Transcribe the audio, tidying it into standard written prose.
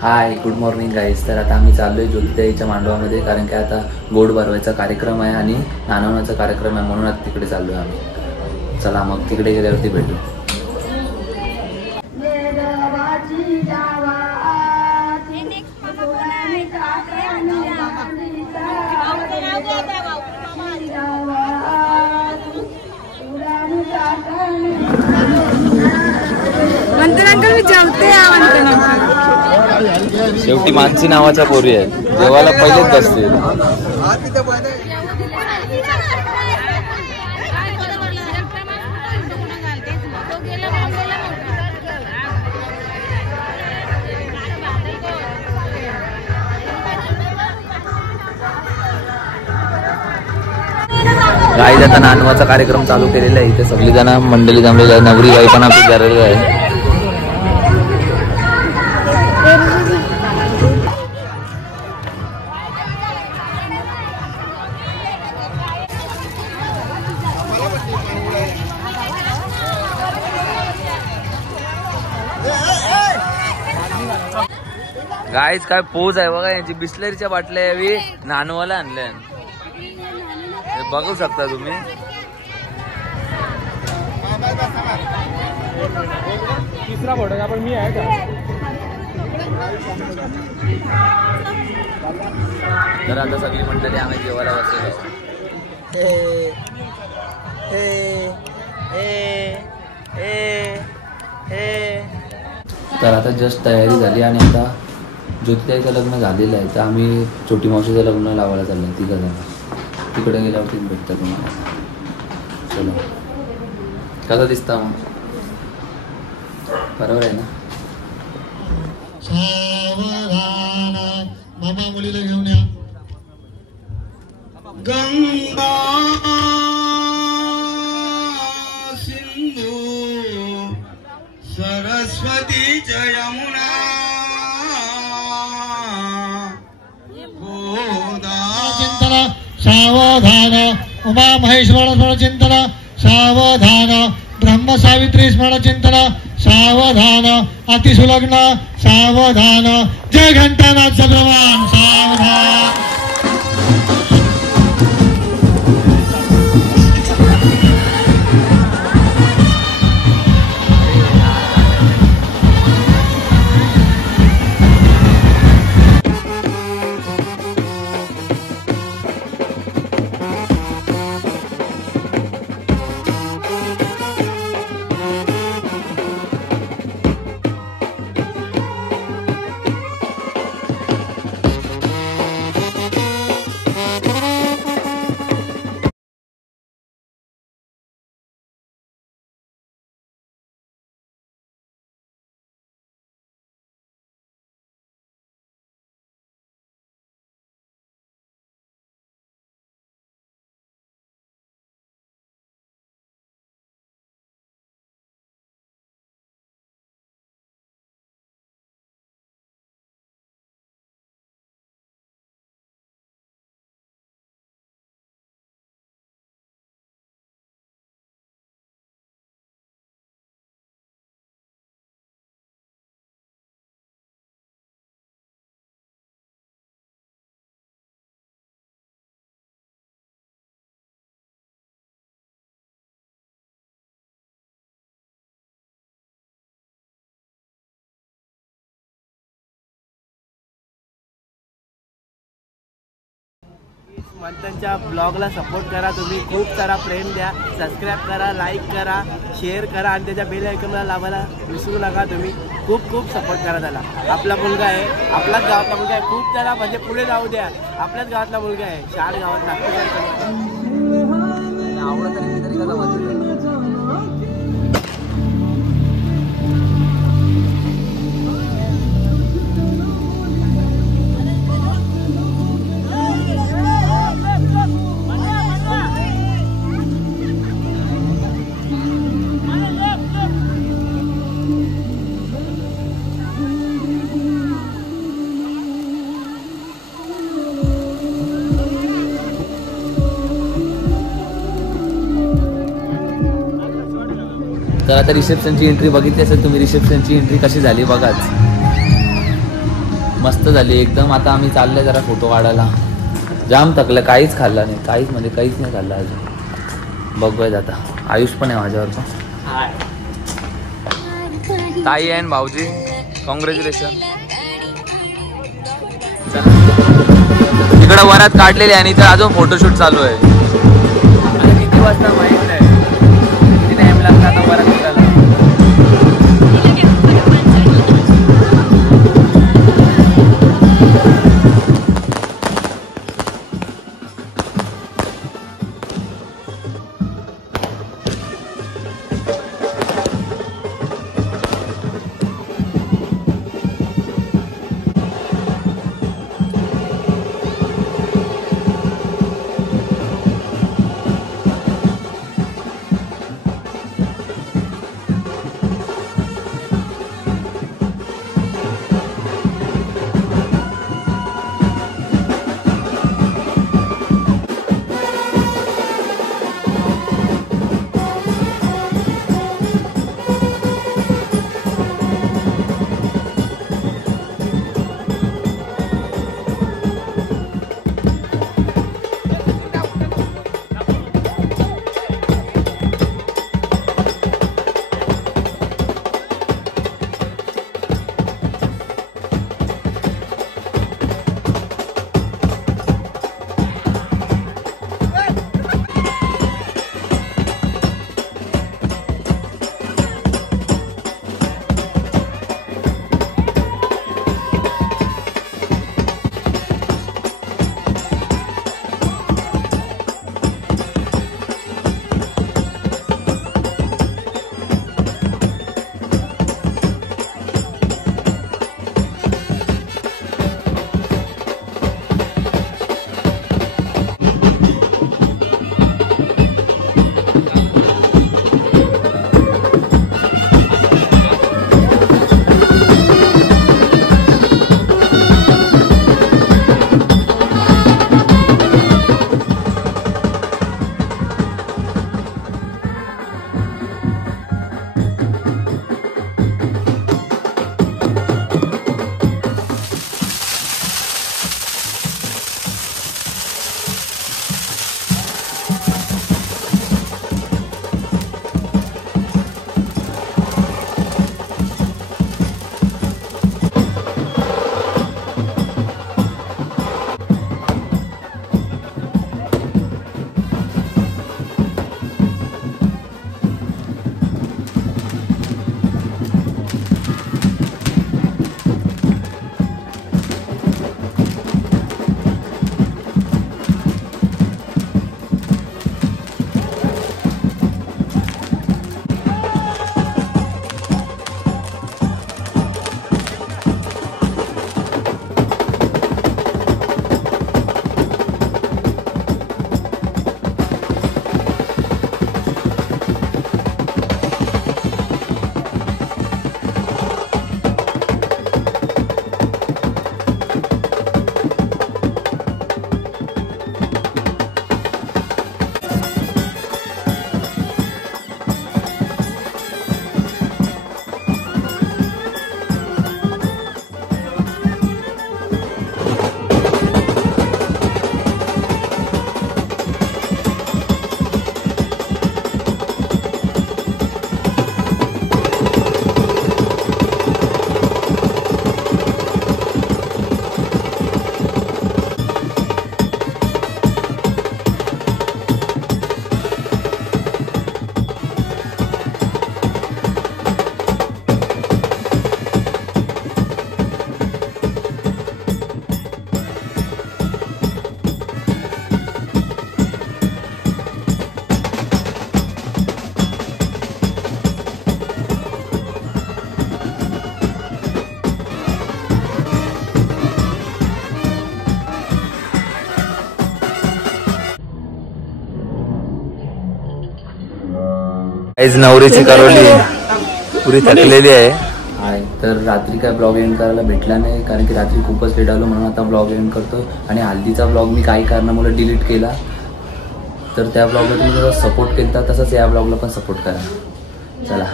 Hi good morning guys. तर आता आम्ही चाललो आहे ज्योतिताईच्या मांडवामध्ये, कारण की आता गोड भरवायचा कार्यक्रम आहे आणि नानवण्याचा कार्यक्रम आहे, म्हणून आता तिकडे चाललो आहे आम्ही. चला मग तिकडे गेल्यावरती भेटू. शेवटी मानसी नावाच्या पोरी आहेत, देवाला पहिलेच बसते. गाईज आता नानवाचा कार्यक्रम चालू केलेला आहे. इथे सगळी जण मंडळी जमलेली आहे. नवरी बाई पण आपली झालेली आहे. गाईज काय पोज आहे बघा यांची. बिस्लरीच्या बाटल्या यावी नानवाला आणल्या, बघू शकता तुम्ही. तिसरा फोटो पण मी आहे का. तर आता सगळी मंडळी आम्ही जेवायला बसलेलो. तर आता जस्ट तयारी झाली आणि आता ज्योतिताईचं लग्न झालेलं आहे, तर आम्ही छोटी मावशीचं लग्न लावायला चाललं. तिघं जण तिकडे गेल्यावरती भेटतं तुम्हाला. चलो कसा दिसता मग, बरोबर आहे ना. मामा मुलीला घेऊन या. गंगा सिंधू सरस्वती च यमुना चिंतन सावधान. उमा महेश्वर स्मरण चिंतन सावधान. ब्रह्म सावित्री स्मरण चिंतन सावधान. अतिसुलग्न सावधान. जय घंटानाथ सभ्रवान सावधान. मंथनच्या ब्लॉगला सपोर्ट करा तुम्ही. खूप सारा प्रेम द्या. सबस्क्राईब करा, लाईक करा, शेअर करा आणि त्याच्या बेल आयकॉनला लावायला विसरू नका तुम्ही. खूप खूप सपोर्ट करा त्याला. आपला मुलगा आहे, आपल्याच गावातला मुलगा आहे. खूप त्याला म्हणजे पुढे जाऊ द्या. आपल्याच गावातला मुलगा आहे. 4 गावात लागतो. तर आता रिसेप्शनची एंट्री बघितली असेल तुम्ही. रिसेप्शनची एंट्री कशी झाली बघाच. मस्त झाली एकदम. आता आम्ही चालले जरा फोटो काढायला. जाम थकलं, काहीच खाल्लं नाही, काहीच म्हणजे काहीच नाही खाल्लं अजून. बघूयात आता. आयुष पण आहे माझ्यावर पण. ताई आहे भाऊजी, कॉंग्रॅच्युलेशन. इकडं वरात काढलेली आहे आणि इथं अजून फोटोशूट चालू आहे. किती वाजता माहित नाही, किती टाइम लागला आता वरात निघाला. नवरीची करवली पुरी थकलेली आहे. तर रात्री काय ब्लॉग एंड करायला भेटला नाही कारण की रात्री खूपच लेट आलो म्हणून आता ब्लॉग एंड करतो. आणि हल्दीचा ब्लॉग मी काही कारणामुळे डिलीट केला. तर त्या ब्लॉगला तुम्ही जर सपोर्ट केला तसंच या ब्लॉगला पण सपोर्ट करा. चला.